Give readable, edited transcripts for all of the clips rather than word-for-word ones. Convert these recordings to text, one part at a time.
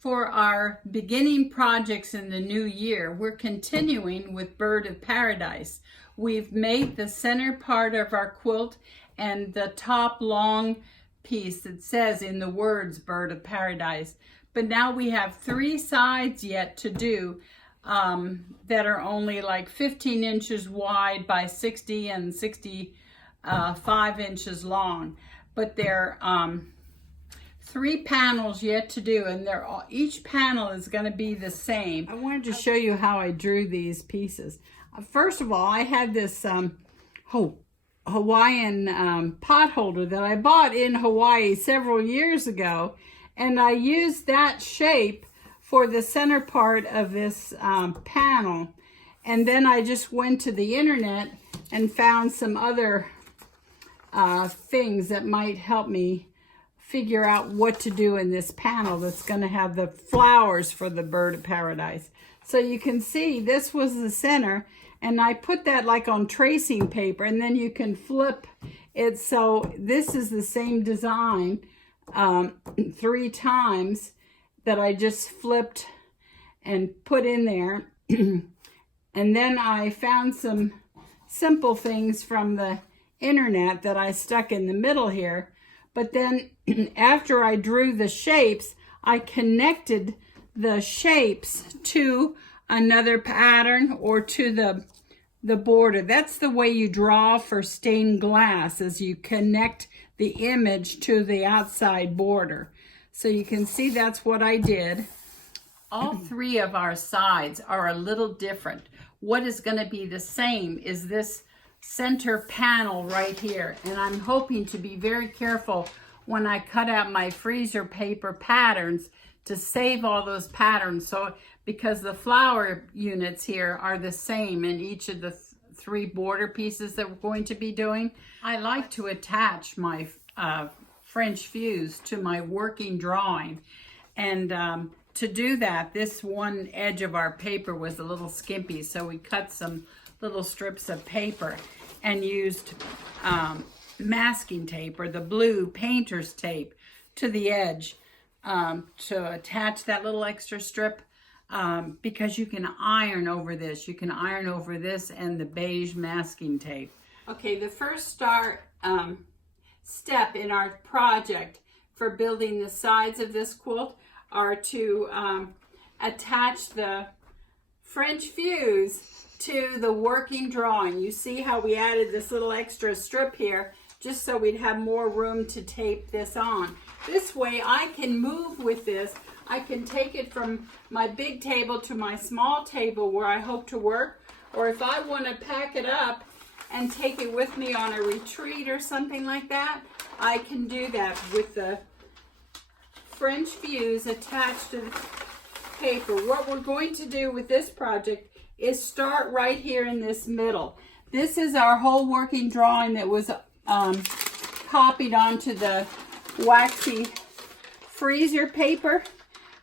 For our beginning projects in the new year, we're continuing with Bird of Paradise. We've made the center part of our quilt and the top long piece that says in the words Bird of Paradise. But now we have 3 sides yet to do that are only like 15 inches wide by 60 and 65 inches long. But they're 3 panels yet to do, and each panel is going to be the same. I wanted to show you how I drew these pieces. First of all, I had this Hawaiian pot holder that I bought in Hawaii several years ago, and I used that shape for the center part of this panel. And then I just went to the internet and found some other things that might help me figure out what to do in this panel that's going to have the flowers for the Bird of Paradise. So you can see this was the center, and I put that like on tracing paper, and then you can flip it. So this is the same design 3 times that I just flipped and put in there. And then I found some simple things from the internet that I stuck in the middle here. But then after I drew the shapes, I connected the shapes to another pattern or to the border. That's the way you draw for stained glass, is you connect the image to the outside border. So you can see that's what I did. All 3 of our sides are a little different. What is going to be the same is this center panel right here, and I'm hoping to be very careful when I cut out my freezer paper patterns to save all those patterns, so because the flower units here are the same in each of the 3 border pieces that we're going to be doing. I like to attach my French fuse to my working drawing, and to do that, this one edge of our paper was a little skimpy, so we cut some little strips of paper and used masking tape, or the blue painter's tape, to the edge to attach that little extra strip, because you can iron over this. You can iron over this and the beige masking tape. Okay, the first step in our project for building the sides of this quilt are to attach the French fuse to the working drawing. You see how we added this little extra strip here just so we'd have more room to tape this on. This way I can move with this. I can take it from my big table to my small table where I hope to work, or if I want to pack it up and take it with me on a retreat or something like that, I can do that with the French fuse attached to the paper. What we're going to do with this project is start right here in this middle. This is our whole working drawing that was copied onto the waxy freezer paper.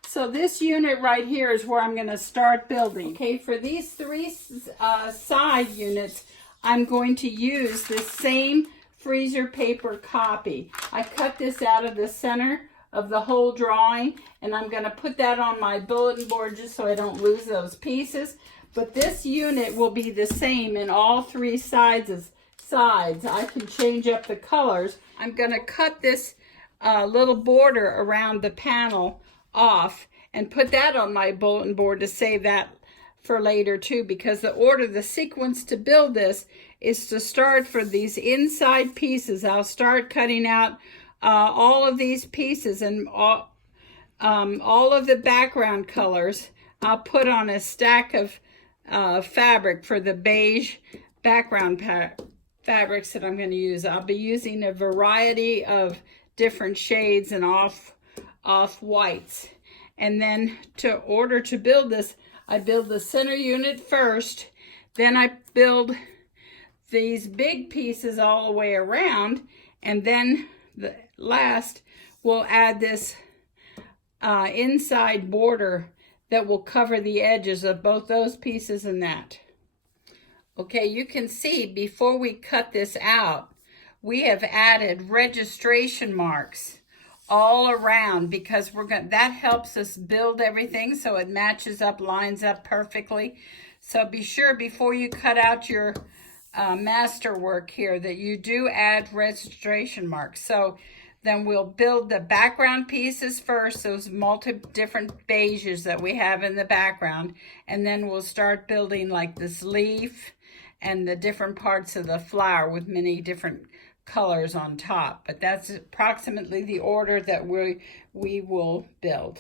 So this unit right here is where I'm going to start building. Okay, for these 3 side units, I'm going to use the same freezer paper copy. I cut this out of the center of the whole drawing, and I'm going to put that on my bulletin board just so I don't lose those pieces. But this unit will be the same in all 3 sides. I can change up the colors. I'm going to cut this little border around the panel off and put that on my bulletin board to save that for later too, because the sequence to build this is to start for these inside pieces. I'll start cutting out all of these pieces, and all of the background colors I'll put on a stack of fabric for the beige background fabrics that I'm going to use. I'll be using a variety of different shades and off whites. And then in order to build this, I build the center unit first, then I build these big pieces all the way around, and then the last we'll add this inside border that will cover the edges of both those pieces and that. Okay, you can see before we cut this out, we have added registration marks all around, because that helps us build everything so it matches up, lines up perfectly. So be sure before you cut out your masterwork here that you do add registration marks. So then we'll build the background pieces first, those different beiges that we have in the background, and then we'll start building like this leaf and the different parts of the flower with many different colors on top. But that's approximately the order that we will build.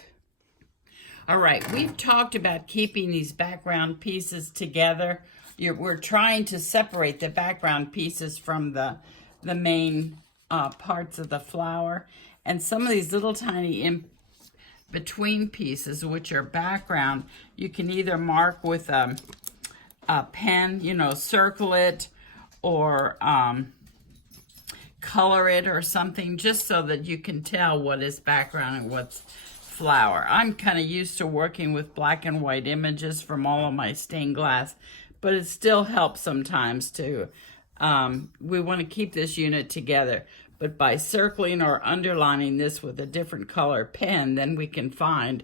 All right, we've talked about keeping these background pieces together. We're trying to separate the background pieces from the main parts of the flower. And some of these little tiny in-between pieces, which are background, you can either mark with a pen, circle it, or color it or something, just so that you can tell what is background and what's flower. I'm kind of used to working with black and white images from all of my stained glass, but it still helps sometimes to, we want to keep this unit together. But by circling or underlining this with a different color pen, then we can find,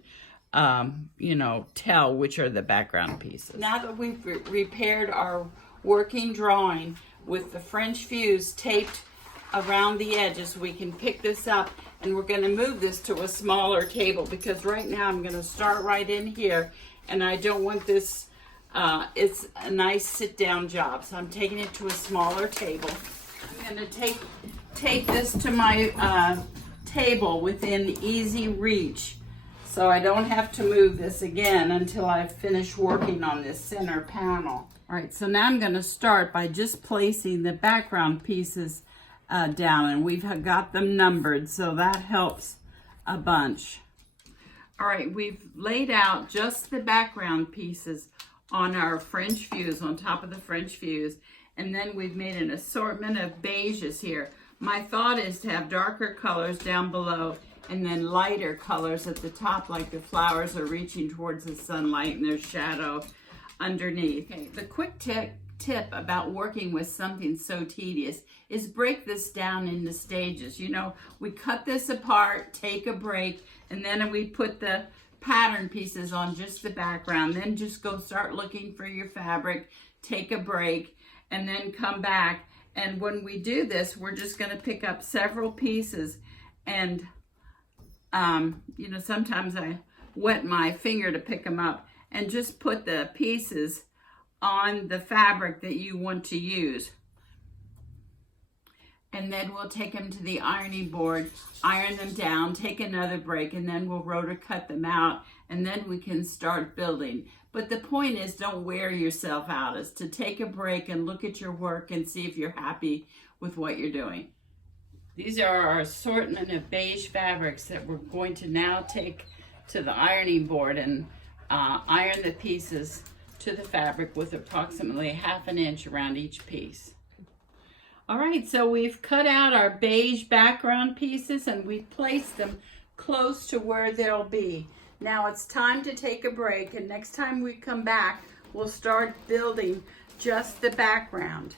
tell which are the background pieces. Now that we've repaired our working drawing with the French fuse taped around the edges, we can pick this up, and we're going to move this to a smaller table, because right now I'm going to start right in here, and I don't want this, it's a nice sit-down job, so I'm taking it to a smaller table. I'm going to take this to my table within easy reach, so I don't have to move this again until I finish working on this center panel. All right, so now I'm going to start by just placing the background pieces down, and we've got them numbered, so that helps a bunch. All right, we've laid out just the background pieces on our French fuse, on top of the French fuse, and then we've made an assortment of beiges here. My thought is to have darker colors down below and then lighter colors at the top, like the flowers are reaching towards the sunlight and there's shadow underneath. Okay, the quick tip about working with something so tedious is break this down into stages. We cut this apart, take a break, and then we put the pattern pieces on just the background. Then just go start looking for your fabric, take a break, and then come back. And when we do this, we're just going to pick up several pieces, and sometimes I wet my finger to pick them up, and just put the pieces on the fabric that you want to use. And then we'll take them to the ironing board, iron them down, take another break, and then we'll rotor cut them out, and then we can start building. But the point is, don't wear yourself out, is to take a break and look at your work and see if you're happy with what you're doing. These are our assortment of beige fabrics that we're going to now take to the ironing board and iron the pieces to the fabric with approximately 1/2 inch around each piece. All right, so we've cut out our beige background pieces and we've placed them close to where they'll be. Now it's time to take a break, and next time we come back, we'll start building just the background.